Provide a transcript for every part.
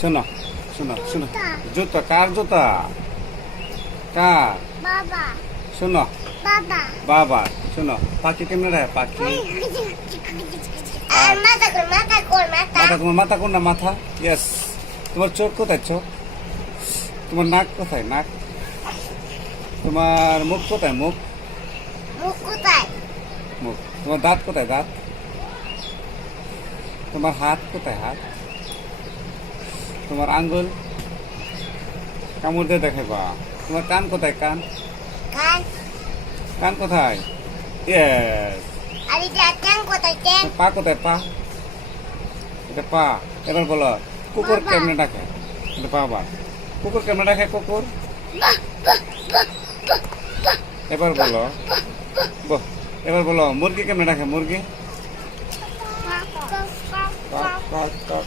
শোনো শোনো শোনো, জুতা কার জুতা? কার? বাবা শোনো বাবা বাবা, শোনো পাখি কেমনে রে? পাখি মাথা কর মাথা কর মাথা মাথা, তোমার মাথা কোন না? মাথা, ইয়েস। তোমার চোখ কোথায়? চোখ। তোমার নাক কোথায়? নাক। তোমার মুখ কোথায়? মুখ। মুখ কোথায়? মুখ। তোমার দাঁত কোথায়? দাঁত। তোমার হাত কোথায়? হাত। তোমার আঙ্গুল কামড় দিয়ে দেখাবা। তোমার কান কোথায়? কান। কান কান কোথায়? ইয়েস। আর এটা ট্যাং কোথায়? ট্যাং পা কোথায়? পা। এটা পা। এবার বলো কুকুর বাবা। কেমনে ডাকে? এটা পা। আবার কুকুর কেমনে ডাকে? কুকুর। এবার বলো এবার বলো মুরগি কেমনে ডাকে? মুরগি। কক, কক, কক।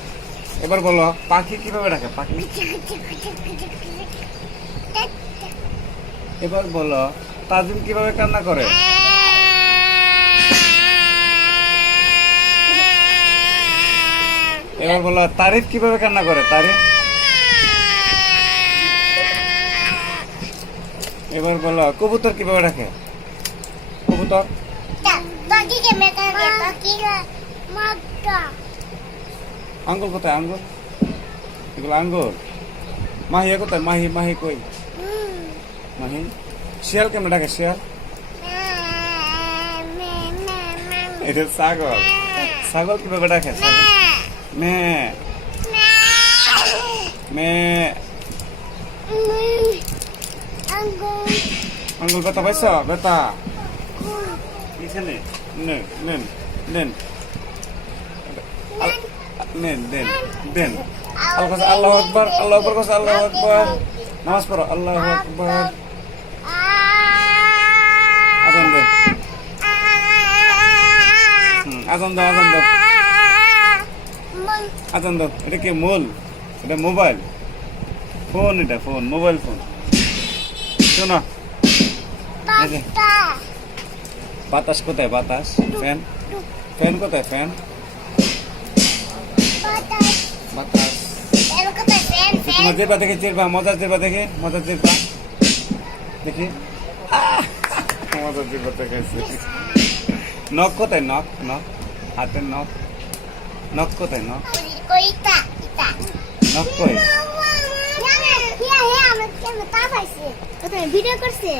এবার বলো পাখি কিভাবে ডাকে? পাখি। এবার বলো তাজিম কিভাবে কান্না করে? এবার বলো তারিফ কিভাবে কান্না করে? তারিফ। এবার বলো কবুতর কিভাবে ডাকে? কবুতর। পাখিকে মেটা দে পাখিকে মাটা আঙ্গুল কোথায়? আঙ্গুল। এগুলো আঙ্গুল। মাহি কোথায়? মাহি। মাহি কই? মাহি। শিয়াল কেমনে ডাকে? শিয়াল। এটা ছাগল। ছাগল কিভাবে ডাকে? ছাগল মে মে। আঙ্গুল ব্যথা পাইছ? ব্যথা এখানে। নেন নেন নেন নেন দেন দেন। আল্লাহ আকবার। আল্লাহ আকবার কাছে। আল্লাহ আকবার। নামাজ পড়ো। আল্লাহ আকবার। আজান দেন। আজান দাও। আজান দাও। আজান দাও। এটা কি মূল? এটা মোবাইল ফোন। এটা ফোন, মোবাইল ফোন। শোনো বাতাস কোথায়? বাতাস। ফ্যান। ফ্যান কোথায়? ফ্যান। বাতাস। তোমার জিরবা দেখে চিরবা। মজার জিরবা দেখে। মজার জিরবা দেখি। মজার জিরবা দেখেছি। নখ কোথায়? নখ। নখ। হাতের নখ। নখ কোথায়? নখ। নখ কই? ভিডিও করছে